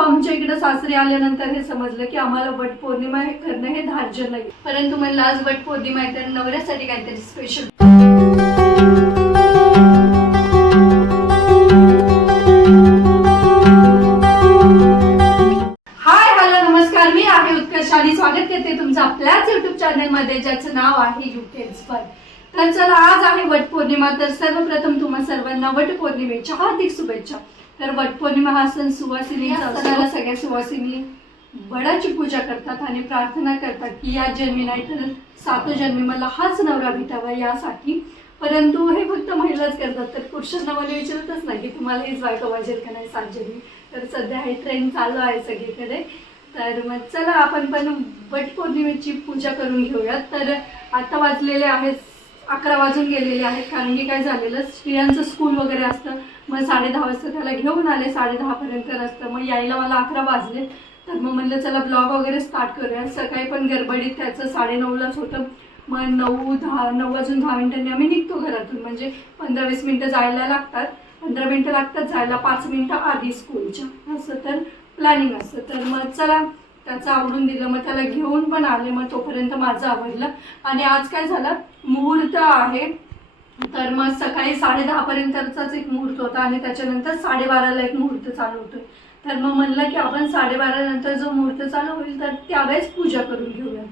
परंतु आमच्या इकडे सासरे आल्यानंतर हे समजलं की आम्हाला वट पौर्णिमा हे करणं हे धार्ज नाही. परंतु मला आज वट पौर्णिमा आहे तर नवऱ्यासाठी काहीतरी स्पेशल हाय हॅलो नमस्कार. मी आहे उत्कर्ष आणि स्वागत करते तुमचं आपल्याच युट्यूब चॅनलमध्ये ज्याचं नाव आहे युकेन्स पर तर चला आज आहे वट पौर्णिमा. तर सर्वप्रथम तुम्हा सर्वांना वट पौर्णिमेच्या हार्दिक शुभेच्छा. तर वट पौर्णिमा हा सण सुवासिनीचा. सणाला सगळ्या सुवासिनी वडाची पूजा करतात आणि प्रार्थना करतात की या जन्मी नाही तर सातो जन्मी मला हाच नवरा भेटावा यासाठी. परंतु हे फक्त महिलाच करतात तर पुरुषांना मला विचारतच नाही की तुम्हाला हेच बायको पाहिजे का नाही सात जन्मी. तर सध्या हे ट्रेंड चालू आहे सगळीकडे. तर मग चला आपण पण वट पौर्णिमेची पूजा करून घेऊयात. तर आता वाजलेले आहेत अकरा वाजून गेलेले आहेत. कारण की काय झालेलं स्त्रियांचं स्कूल वगैरे असतं. मग साडे दहा वाजता त्याला घेऊन आले. साडे दहापर्यंत असतं मग यायला मला अकरा वाजले तर मग म्हणलं चला ब्लॉग वगैरे स्टार्ट करूया. सकाळी पण गडबडीत त्याचं साडेनऊलाच होतं. मग नऊ दहा नऊ वाजून दहा मिनिटांनी आम्ही निघतो घरातून. म्हणजे पंधरा वीस मिनटं जायला लागतात. पंधरा मिनटं लागतात जायला. पाच मिनटं आधी स्कूलच्या असं तर प्लॅनिंग असतं. तर मग चला त्याचं आवडून दिलं. मग त्याला घेऊन पण आले. मग तोपर्यंत माझं आवडलं. आणि आज काय झालं? मुहूर्त आहे. तर मग सकाळी साडे दहापर्यंतचाच एक मुहूर्त होता आणि त्याच्यानंतर साडेबाराला एक मुहूर्त चालू होतोय. तर मग म्हणलं की आपण साडेबारा नंतर जो मुहूर्त चालू होईल तर त्यावेळेस पूजा करून घेऊया.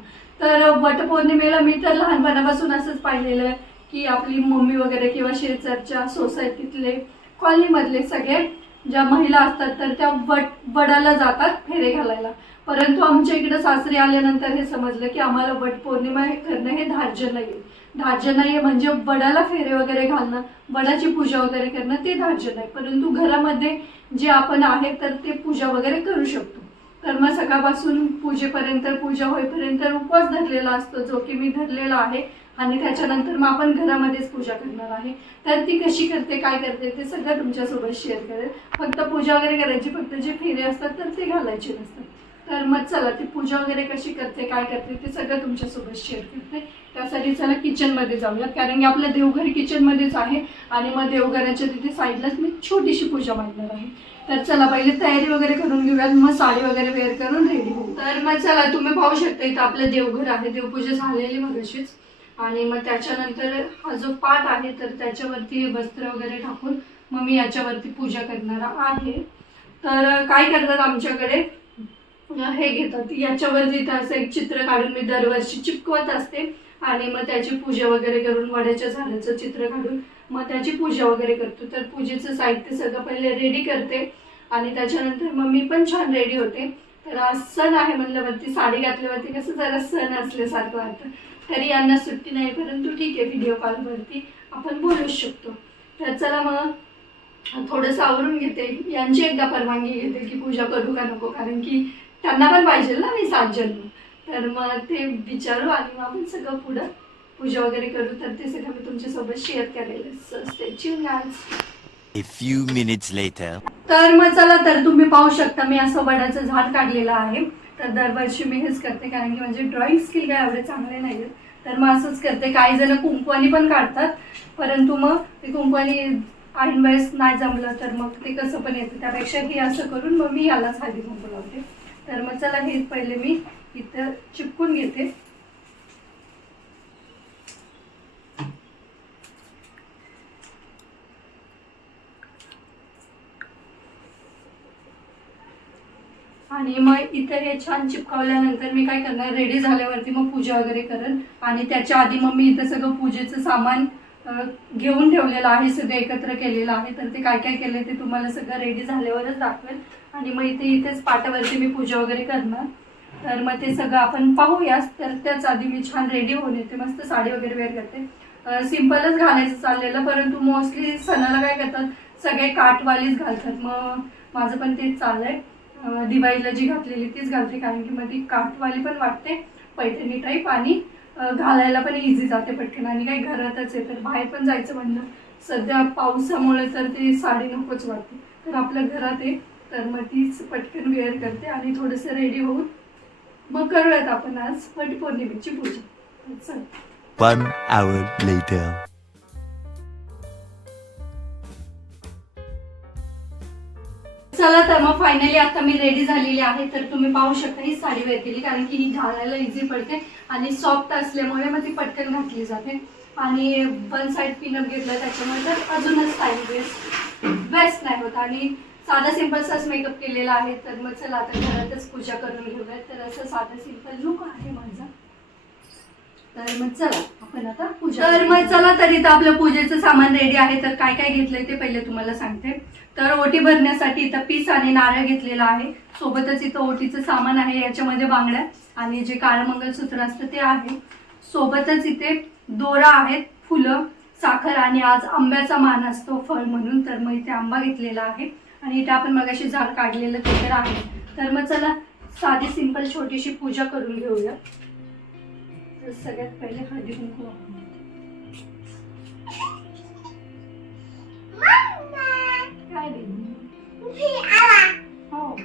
तर वटपौर्णिमेला मी तर लहानपणापासून असंच पाहिलेलं आहे की आपली मम्मी वगैरे किंवा शेजारच्या सोसायटीतले कॉलनीमधले सगळे ज्या महिला असतात तर त्या वट वडाला जातात फेरे घालायला. परंतु आमच्या इकडं सासरी आल्यानंतर हे समजलं की आम्हाला वटपौर्णिमा हे करणं हे धार्ज नाही धार्ज नाही म्हणजे वडाला फेरे वगैरे घालणं वडाची पूजा वगैरे करणं ते धार्ज नाही. परंतु घरामध्ये जे आपण आहे तर ते पूजा वगैरे करू शकतो. तर मग सकाळपासून पूजेपर्यंत पूजा होईपर्यंत उपवास धरलेला असतो जो की मी धरलेला आहे. आणि त्याच्यानंतर मग आपण घरामध्येच पूजा करणार आहे. तर ती कशी करते काय करते ते सगळं तुमच्यासोबत शेअर करेल. फक्त पूजा वगैरे करायची फक्त जे फेरे असतात तर ते घालायचे नसतात. तर मग चला ती पूजा वगैरे कशी करते काय करते ते सगळं तुमच्यासोबत शेअर करते. त्यासाठी चला किचनमध्ये जाऊयात. कारण की आपलं देवघर किचनमध्येच आहे आणि मग देवघराच्या तिथे साईडलाच मी छोटीशी पूजा मांडणार आहे. तर चला पहिले तयारी वगैरे करून घेऊयात. मग साडी वगैरे वेअर करून रेडी होऊ. तर मग चला तुम्ही पाहू शकता इथं आपलं देवघर आहे. देवपूजा झालेली मगाशीच आणि मग त्याच्यानंतर हा जो पाट आहे तर त्याच्यावरती वस्त्र वगैरे टाकून मग मी याच्यावरती पूजा करणार आहे. तर काय करतात आमच्याकडे? हे घेतात. याच्यावरती इथं असं एक चित्र काढून मी दरवर्षी चिपकवत असते. आणि मग त्याची पूजा वगैरे करून वड्याच्या झाडाचं चित्र काढून मग त्याची पूजा वगैरे करतो. तर पूजेचं साहित्य सगळं पहिले रेडी करते. आणि त्याच्यानंतर मग मी पण छान रेडी होते. तर आज सण आहे म्हणल्यावरती साडी घातल्यावरती कसं जरा सण असल्यासारखं वाटतं. तरी यांना सुट्टी नाही परंतु ठीक आहे व्हिडिओ कॉलवरती आपण बोलूच शकतो. तर चला मग थोडंसं आवरून घेते. यांची एकदा परवानगी घेते की पूजा करू का नको? कारण की त्यांना पण पाहिजे ना मी सात जन्म तर मग ते विचारू आणि मग आपण सगळं पुढं पूजा वगैरे करू. तर ते सगळं मी तुमच्यासोबत शेअर स्टेच्यू A few minutes later. तर मग चला तर तुम्ही पाहू शकता मी असं वडाचं झाड काढलेलं आहे. तर दरवर्षी मी हेच करते कारण की म्हणजे ड्रॉइंग स्किल काय एवढे चांगले नाही आहेत तर मग असंच करते. काही जण कुंकवानी पण काढतात परंतु मग ते कुंकवानी ऐन वेळेस नाही जमलं तर मग ते कसं पण येतं. त्यापेक्षा हे असं करून मग मी यालाच हळदी कुंकू लावते तर मग चला हे पहिले मी इथं चिपकून घेते. आणि मग इथं हे छान चिपकावल्यानंतर मी काय करणार रेडी झाल्यावरती मग पूजा वगैरे करेन. आणि त्याच्या आधी मग मी इथं सगळं पूजेचं सामान घेऊन ठेवलेलं आहे सगळं एकत्र केलेलं आहे. तर ते काय काय केलं ते तुम्हाला सगळं रेडी झाल्यावरच दाखवेल. आणि मग इथे इथेच पाटावरती मी पूजा वगैरे करणार. तर मग ते सगळं आपण पाहूयाच तर त्याच आधी मी छान रेडी होऊन येते. मस्त साडी वगैरे वेअर करते. सिम्पलच घालायचं चाललेलं परंतु मोस्टली सणाला काय करतात सगळे काटवालीच घालतात. मग माझं पण तेच चाललंय. दिवाळीला जी घातलेली तीच घालते कारण की मग ती काठवाली पण वाटते पैठणी टाईप आणि घालायला पण इझी जाते पटकन. आणि काही घरातच आहे तर बाहेर पण जायचं म्हणलं सध्या पावसामुळे तर ती साडी नकोच वाटते. तर आपल्या घरात आहे तर मग तीच पटकन वेअर करते आणि थोडंसं रेडी होऊन मग करूयात आपण आज वटपौर्णिमेची पूजा. तर चल. One hour later. चला तर मग फायनली आता मी रेडी झालेली आहे तर तुम्ही पाहू शकता ही साडी वेअर केली कारण की ही घालायला इझी पडते आणि सॉफ्ट असल्यामुळे मग ती पटकन घातली जाते. आणि वन साईड पिनअप घेतलं त्याच्यामुळे तर अजूनच टाईम वेस्ट बेस्ट नाही होत. आणि साधा सिंपलचाच मेकअप केलेला आहे तर मग चला आता घरातच पूजा करून घेऊयात. तर असं साधा सिंपल लुक आहे माझा. तर मग चला आपण आता पूजा तर मग चला तर इथं आपलं पूजेचं सामान रेडी आहे तर काय काय घेतलंय ते पहिले तुम्हाला सांगते. तर ओटी भरण्यासाठी इथं पीस आणि नारळ घेतलेला आहे. सोबतच इथं ओटीचं सामान आहे याच्यामध्ये बांगड्या आणि जे काळं मंगलसूत्र असतं ते आहे. सोबतच इथे दोरा आहेत फुलं साखर आणि आज आंब्याचा मान असतो फळ म्हणून. तर मग इथे आंबा घेतलेला आहे. आणि इथे आपण मगाशी झाड काढलेलं ते तर आहे. तर मग चला साधी सिंपल छोटीशी पूजा करून घेऊया. तर सगळ्यात पहिले हळदी कुंकू काय हो.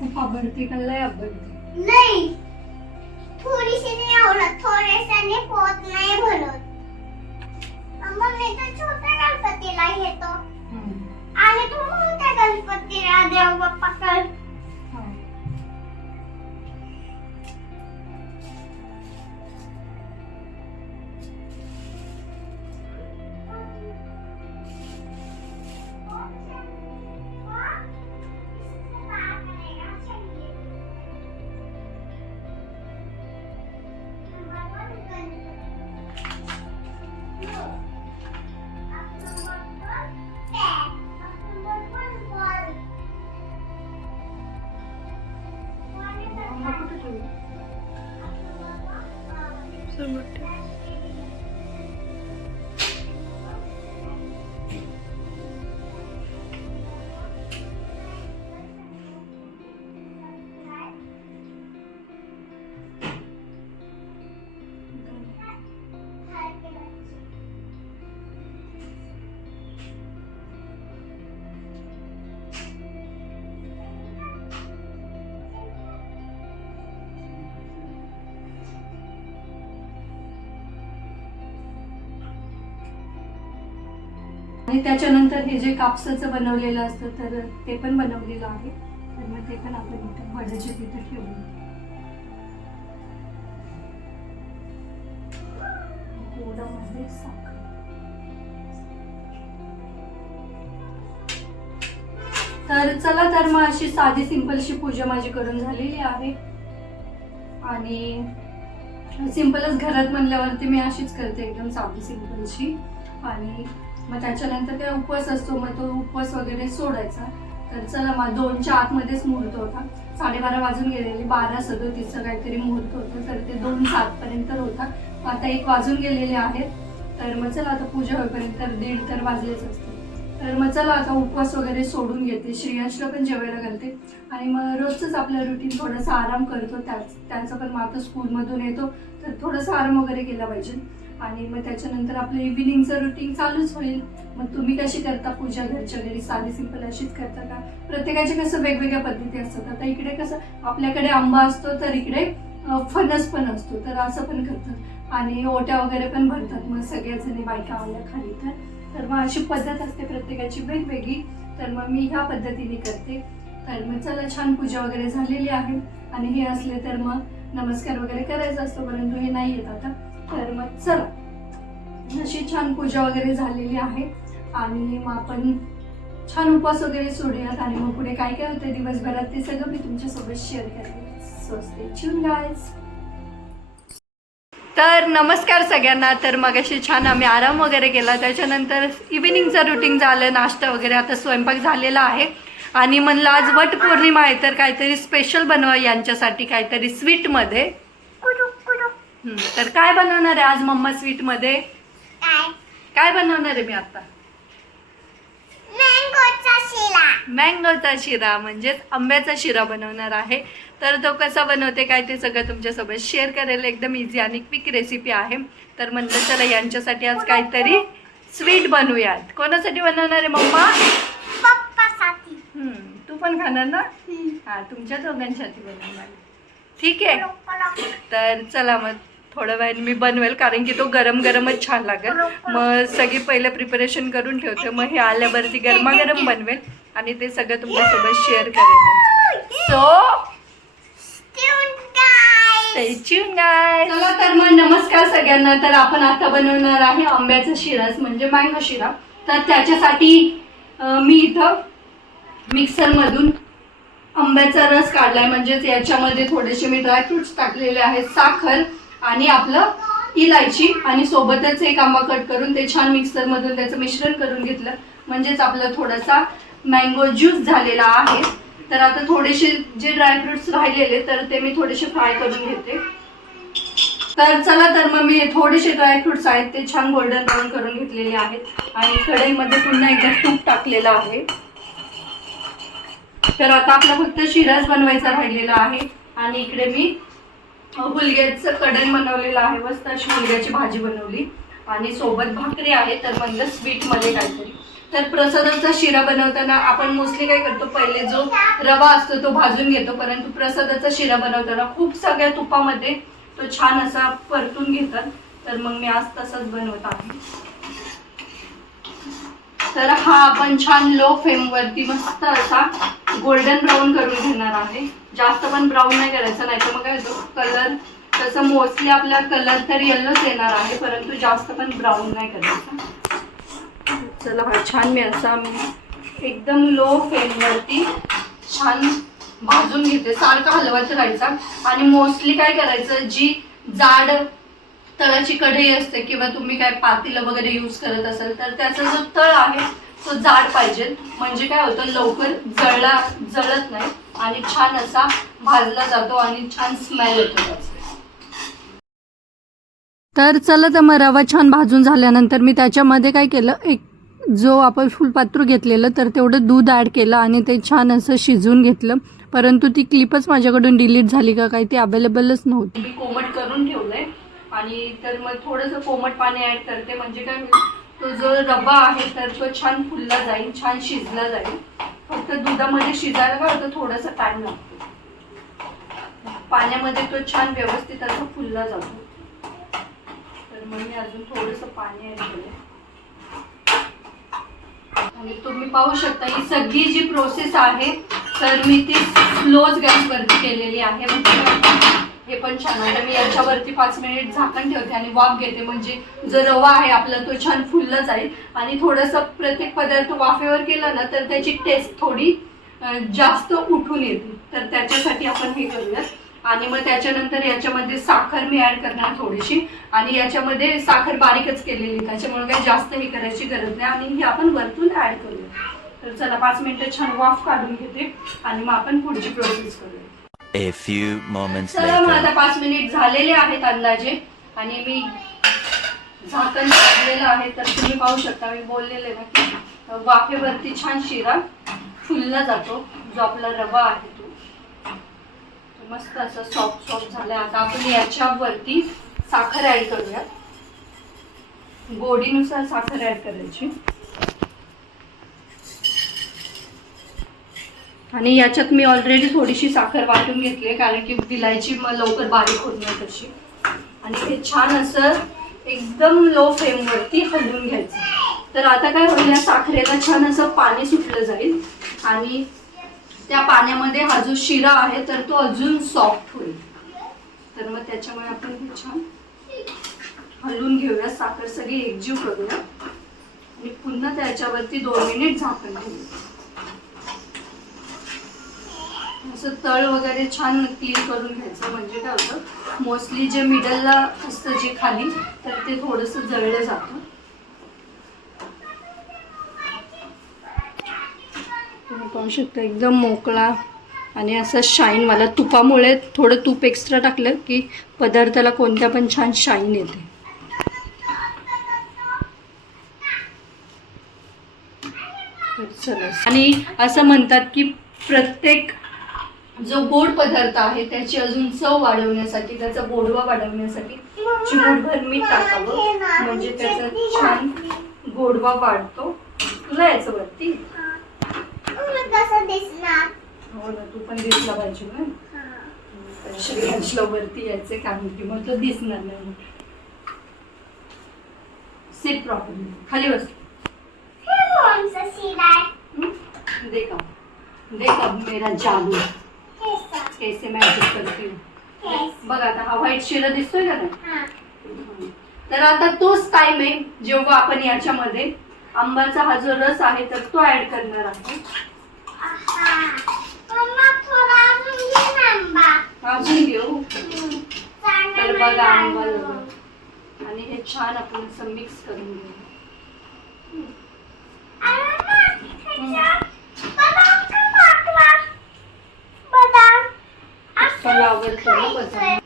खूप आवडते का? लय आवडते. थोडीशी नाही आवडत. थोडेशाने होत नाही म्हणून मग मी तर छोट्या गणपतीला घेतो. आणि तू मोठ्या गणपतीला देव बाप्पा आणि त्याच्यानंतर हे जे कापसाचं बनवलेलं असतं तर ते पण बनवलेलं आहे. तर मग ते पण आपण इथं वडाचे तिथं ठेवू गोडामध्ये साखर. तर चला तर मग अशी साधी सिंपलशी पूजा माझी करून झालेली आहे. आणि सिंपलच घरात म्हणल्यावरती मी अशीच करते एकदम साधी सिंपलशी आणि मग त्याच्यानंतर काय उपवास असतो मग तो उपवास वगैरे सोडायचा. तर चला मग दोनच्या आतमध्येच मुहूर्त होता. साडेबारा वाजून गेलेले बारा सदोतीसचं काहीतरी मुहूर्त होतं. तर ते दोन सातपर्यंत होता. मग आता एक वाजून गेलेले आहेत. तर मग चला आता पूजा होईपर्यंत तर दीड तर वाजलेच असते तर मग चला आता उपवास वगैरे सोडून घेते. श्रेयांशला पण जेवायला घालते. आणि मग रोजच आपलं रुटीन थोडासा आराम करतो. त्याच त्यांचं पण मग आता स्कूलमधून येतो. तर थोडासा आराम वगैरे केला पाहिजे. आणि मग त्याच्यानंतर आपलं इव्हिनिंगचं रुटीन चालूच होईल. मग तुम्ही कशी करता पूजा घरच्या घरी? साधी सिंपल अशीच करता का? प्रत्येकाचे कसं वेगवेगळ्या पद्धती असतात. आता इकडे कसं आपल्याकडे आंबा असतो तर इकडे फणस पण असतो तर असं पण करतात. आणि ओट्या वगैरे पण भरतात. मग सगळ्याच जणी बायका आल्या खाली तर. तर मग अशी पद्धत असते प्रत्येकाची वेगवेगळी. तर मग मी ह्या पद्धतीने करते. तर मग चला छान पूजा वगैरे झालेली आहे. आणि हे असले तर मग नमस्कार वगैरे करायचा असतो परंतु हे नाही येत आता. तर मग चला. अशी छान पूजा वगैरे झालेली आहे आणि मग आपण छान उपास वगैरे सोडूयात आणि मग पुढे काय काय होतं दिवसभरात ते सगळं मी तुमच्यासोबत शेअर करेन. सो स्टे ट्यून गाईज तर नमस्कार सगळ्यांना. तर मग अशी छान आम्ही आराम वगैरे केला. त्याच्यानंतर इव्हिनिंगचं रुटीन झालं नाश्ता वगैरे. आता स्वयंपाक झालेला आहे. आणि म्हणलं आज वटपौर्णिमा आहे तर काहीतरी स्पेशल बनवा यांच्यासाठी काहीतरी स्वीटमध्ये तर काय बनवणार आहे आज मम्मा स्वीटमध्ये काय? काय बनवणार आहे मी आता? मँगोचा शिरा. म्हणजेच आंब्याचा शिरा बनवणार आहे. तर तो कसा बनवते काय ते सगळं तुमच्यासोबत शेअर करेल. एकदम इझी आणि क्विक रेसिपी आहे. तर म्हणलं चला यांच्यासाठी आज काहीतरी स्वीट बनवूयात. कोणासाठी बनवणार आहे मम्मा? तू पण खाणार ना? हा तुमच्या दोघांसाठी बनवणार. ठीक आहे. तर चला मग थोड्या वेळाने मी बनवेल कारण की तो गरम गरमच छान लागेल. मग सगळी पहिले प्रिपरेशन करून ठेवते. मग हे आल्यावरती गरमागरम बनवेल आणि ते सगळं तुमच्यासोबत शेअर करेल. सो चला तर मग नमस्कार सगळ्यांना. तर आपण आता बनवणार आहे आंब्याचा शिरास म्हणजे मँगो शिरा. तर त्याच्यासाठी मी इथं मिक्सरमधून आंब्याचा रस काढलाय. म्हणजेच याच्यामध्ये थोडेसे मी ड्रायफ्रुट्स टाकलेले आहेत. साखर आणि आपलं इलायची आणि सोबतच एक आंबा कट करून ते छान मिक्सरमधून त्याचं मिश्रण करून घेतलं. म्हणजेच आपलं थोडासा मँगो ज्यूस झालेला आहे. तर आता थोडेसे जे ड्रायफ्रुट्स राहिलेले तर ते मी थोडेसे फ्राय करून घेते. तर चला तर मग मी थोडेसे ड्रायफ्रुट्स आहेत ते छान गोल्डन ब्राऊन करून घेतलेले आहेत. आणि कढईमध्ये पुन्हा एकदा तूप टाकलेलं आहे. तर आता आपला फक्त शिराच बनवायचा राहिलेला आहे. आणि इकडे मी हुलग्याचं कढण बनवलेलं आहे मस्त अशी हुलग्याची भाजी बनवली. आणि सोबत भाकरी आहे तर म्हणलं स्वीटमध्ये काहीतरी. तर प्रसादाचा शिरा बनवताना आपण मोस्टली काय करतो पहिले जो रवा असतो तो भाजून घेतो परंतु प्रसादाचा शिरा बनवताना खूप सगळ्या तुपामध्ये तो छान असा परतून घेतात. तर मग मी आज तसंच बनवत आहे. तर हा आपण छान लो फ्लेम वरती मस्त असा गोल्डन ब्राऊन करून घेणार आहे. जास्त पण ब्राऊन नाही करायचा नाही तर मग काय होतो? कलर तसं मोस्टली आपला कलर तर येल्लोच येणार आहे परंतु जास्त पण ब्राऊन नाही करायचा. चला हा छान मी असा मी एकदम लो फ्लेमवरती छान भाजून घेते. सारखं हलवत राहायचा आणि मोस्टली काय करायचं जी जाड तळाची कढई असते किंवा तुम्ही काय पातेलं वगैरे यूज करत असाल तर त्याचा जो तळ आहे तो जाड पाहिजे. म्हणजे काय होतं लवकर जळला जळत नाही आणि छान असा भाजला जातो आणि छान स्मेल येतो त्याचा. तर चला तर मग रवा छान भाजून झाल्यानंतर मी त्याच्यामध्ये काय केलं एक जो आपण फुलपात्र घेतलेलं तर तेवढं दूध ॲड केलं आणि ते छान असं शिजवून घेतलं. परंतु ती क्लिपच माझ्याकडून डिलीट झाली का काही ती अवेलेबलच नव्हती. मी कोमट करून ठेवलंय. आणि तर मग थोडंसं कोमट पाणी ॲड करते. म्हणजे काय तो जो रबा आहे तर तो छान फुलला जाईल छान शिजला जाईल. फक्त दुधामध्ये शिजायला काय होतं थोडासा टाईम लागतो. पाण्यामध्ये तो छान व्यवस्थित असं फुलला जातो. तर मग मी अजून थोडंसं पाणी ॲड केलं आणि तुम्ही पाहू शकता ही सगळी जी प्रोसेस आहे तर मी ती स्लोच गॅसवरती केलेली आहे. म्हणजे हे पण छान आहे. मी याच्यावरती पाच मिनिट झाकण ठेवते आणि वाफ घेते. म्हणजे जो रवा आहे आपला तो छान फुलला जाईल. आणि थोडंसं प्रत्येक पदार्थ वाफेवर केला ना तर त्याची टेस्ट थोडी जास्त उठून येते. तर त्याच्यासाठी आपण हे करूया आणि मग त्याच्यानंतर याच्यामध्ये साखर मी ऍड करणार थोडीशी. आणि याच्यामध्ये साखर बारीकच केलेली. त्याच्यामुळे काही जास्त हे करायची गरज नाही. आणि हे आपण वरतून ॲड करूया तर चला पाच मिनिटं छान वाफ काढून घेते. आणि मग आपण पुढची प्रोसेस करूया A few moments चला मग आता. पाच मिनिट झालेले आहेत अंदाजे. आणि मी झाकण काढलेलं आहे तर तुम्ही पाहू शकता मी बोललेले ना की वाफेवरती छान शिरा फुलला जातो. जो आपला रवा आहे तो. तो मस्त असं सॉफ्ट सॉफ्ट झालाय आता आपण याच्यावरती साखर ऍड करूया. गोडीनुसार साखर ऍड करायची. आणि याच्यात मी ऑलरेडी थोडीशी साखर वाटून घेतली कारण की विलायची मग लवकर बारीक होत नाही तशी. आणि हे छान असं एकदम लो फ्लेमवरती हलवून घ्यायचं. तर आता काय होईल या साखरेला छान असं पाणी सुटलं जाईल. आणि त्या पाण्यामध्ये हा जो शिरा आहे तर तो अजून सॉफ्ट होईल. तर मग त्याच्यामुळे आपण हे छान हलवून घेऊया. साखर सगळी एकजीव करूया. आणि पुन्हा त्याच्यावरती दोन मिनिट झाकण ठेवूया. असं तळ वगैरे छान क्लीन करून घ्यायचं. म्हणजे काय होतं मोस्टली जे मिडलला असतं जे खाली तर ते थोडंसं जळलं जातं. तुम्ही पाहू शकता एकदम मोकळा आणि असं शाईन मला तुपामुळे थोडं तूप एक्स्ट्रा टाकलं की पदार्थाला कोणत्या पण छान शाईन येते. चला. आणि असं म्हणतात की प्रत्येक जो गोड पदार्थ आहे त्याची अजून चव वाढवण्यासाठी त्याचा गोडवा वाढवण्यासाठी चिमूटभर मीठ टाकावं. म्हणजे त्याचा छान गोडवा वाढतो. तुला याचं वरती? हो ना तू पण दिसला पाहिजे ना. तर श्रेयांशला वरती यायचे कारण की मग तो दिसणार नाही सिट प्रॉपर्ली खाली बस? देख. देख मेरा जादू. केसं. मॅजिक करते. बघ आता हा व्हाईट शिरा दिसतोय का नाही हा. तर आता तोच टाइम आहे जेव्हा आपण याच्यामध्ये आंब्याचा हा जो रस आहे तर तो ऍड करणार आहोत अजून घेऊ तर बघा आंबा. आणि हे छान आपण मिक्स करून घेऊ अरे ना, ह्याच्यात बदाम का टाकला? बदाम. असं मला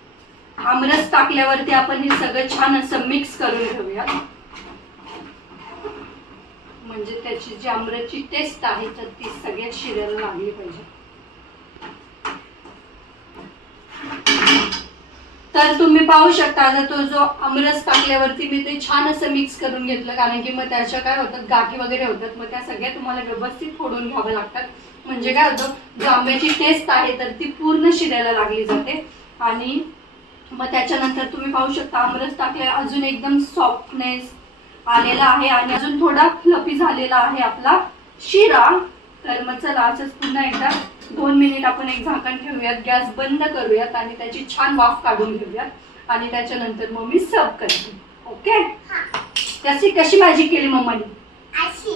आमरस टाकल्यावरती आपण हे सगळं छान असं मिक्स करून घेऊया म्हणजे त्याची जी आमरसची टेस्ट आहे तर ती सगळ्यात शिरायला लागली पाहिजे. तर तुम्ही पाहू शकता आता तो जो आमरस टाकल्यावरती मी ते छान असं मिक्स करून घेतलं कारण की मग त्याच्या काय होतात गाठी वगैरे होतात मग त्या सगळ्या तुम्हाला व्यवस्थित फोडून घ्याव्या लागतात. म्हणजे काय होतं जो आंब्याची टेस्ट आहे तर ती पूर्ण शिऱ्याला लागली जाते. आणि मग त्याच्यानंतर तुम्ही पाहू शकता आमरस टाकले अजून एकदम सॉफ्टनेस आलेला आहे. आणि अजून थोडा फ्लफी झालेला आहे आपला शिरा. तर मग चला असंच पुन्हा एकदा दोन मिनिट आपण एक झाकण ठेवूयात गॅस बंद करूयात आणि त्याची छान वाफ काढून घेऊयात. आणि त्याच्यानंतर मग मी सर्व करते. ओके? हा. कशी कशी भाजी केली मम्मानी? अशी.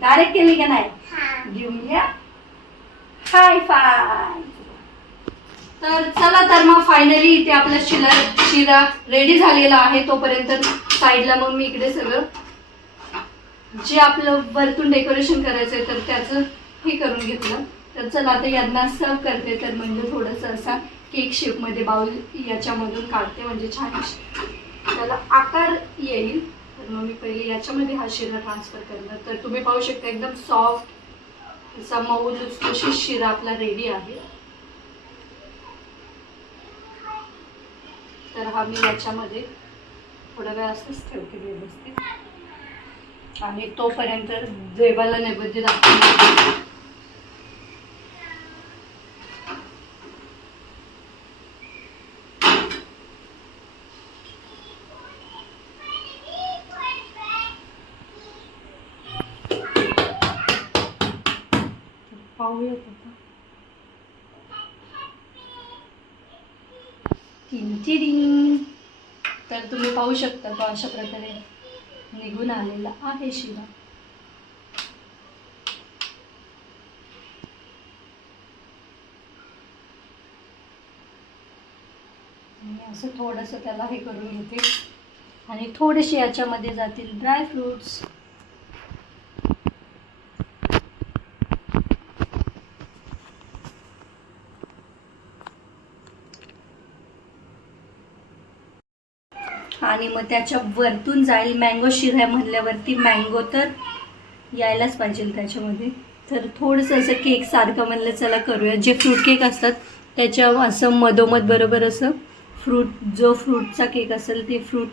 डायरेक्ट केली का नाही? हा. घेऊया. हाय फाय तर चला तर मग फायनली इथे आपला शिरा शिरा रेडी झालेला आहे. तोपर्यंत साईडला मग मी इकडे सगळं जे आपलं वरतून डेकोरेशन करायचं आहे तर त्याचं हे करून घेतलं. तर चला आता यांना सर्व करते. तर म्हणजे थोडंसं असा केक शेपमध्ये बाउल याच्यामधून काढते म्हणजे छान त्याला आकार येईल. तर मग मी पहिले याच्यामध्ये हा शिरा ट्रान्सफर करणार. तर तुम्ही पाहू शकता एकदम सॉफ्ट असा मऊ लुसलुशीत शिरा आपला रेडी आहे. तर हा मी याच्यामध्ये थोडा वेळ असंच ठेवते व्यवस्थित. आणि तोपर्यंत जेवायला नैवेद्य दाखवून पाहूयात तीन तर तुम्ही पाहू शकता अशा प्रकारे. निघून आलेला आहे शिवा. असं थोडंसं त्याला हे करून घेते. आणि थोडेसे याच्यामध्ये जातील ड्रायफ्रुट्स आणि मग त्याच्या वरतून जाईल मँगो शिरा म्हणल्यावरती मँगो तर यायलाच पाहिजे त्याच्यामध्ये. तर थोडंसं असं केक सारखं म्हणलं चला करूया. जे फ्रूट केक असतात त्याच्या असं मधोमध बरोबर असं फ्रूट जो फ्रूटचा केक असेल ते फ्रूट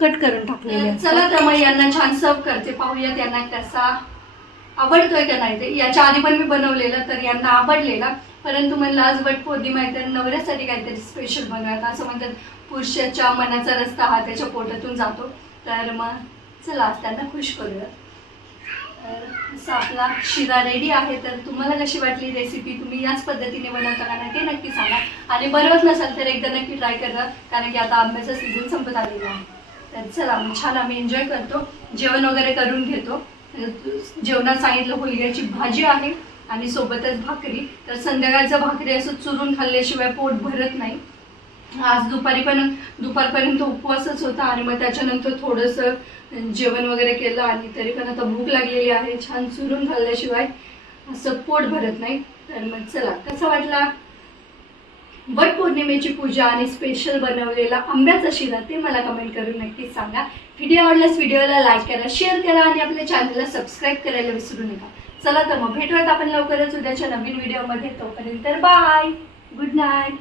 कट करून टाकलेले चला तर मग यांना छान सर्व करते. पाहूया त्यांना कसा आवडतोय का नाही ते? याच्या आधी पण मी बनवलेलं तर यांना आवडलेला. परंतु मला आज बट पौर्णिमा आहे तर नवऱ्यासाठी काहीतरी स्पेशल बनवायला असं म्हणतात पुरुषाच्या मनाचा रस्ता हा त्याच्या पोटातून जातो. तर मग चला आज त्यांना खुश करूया तर असं आपला शिरा रेडी आहे तर तुम्हाला कशी वाटली रेसिपी तुम्ही याच पद्धतीने बनवता का नाही ते नक्की सांगा. आणि बनवत नसाल तर एकदा नक्की ट्राय करा कारण की आता आंब्याचा सीझन संपत आलेला आहे. तर चला मग छान आम्ही एन्जॉय करतो. जेवण वगैरे करून घेतो. जेवणात सांगितलं हुलग्याची भाजी आहे आणि सोबतच भाकरी. तर संध्याकाळचं भाकरी असं चुरून खाल्ल्याशिवाय पोट भरत नाही. आज दुपारी पण दुपारपर्यंत उपवासच होता आणि मग त्याच्यानंतर थोडंसं जेवण वगैरे केलं आणि तरी पण आता भूक लागलेली आहे. छान चुरून खाल्ल्याशिवाय असं पोट भरत नाही. तर मग चला कसा वाटला? वट पौर्णिमेची पूजा आणि स्पेशल बनवलेला आंब्याचा शिरा ते मला कमेंट करून नक्कीच सांगा. व्हिडिओ आवडल्यास व्हिडिओला लाईक करा शेअर करा आणि आपल्या चॅनलला सबस्क्राईब करायला विसरू नका. चला तर मग भेटूयात आपण लवकरच उद्याच्या नवीन व्हिडिओमध्ये तोपर्यंत बाय गुड नाईट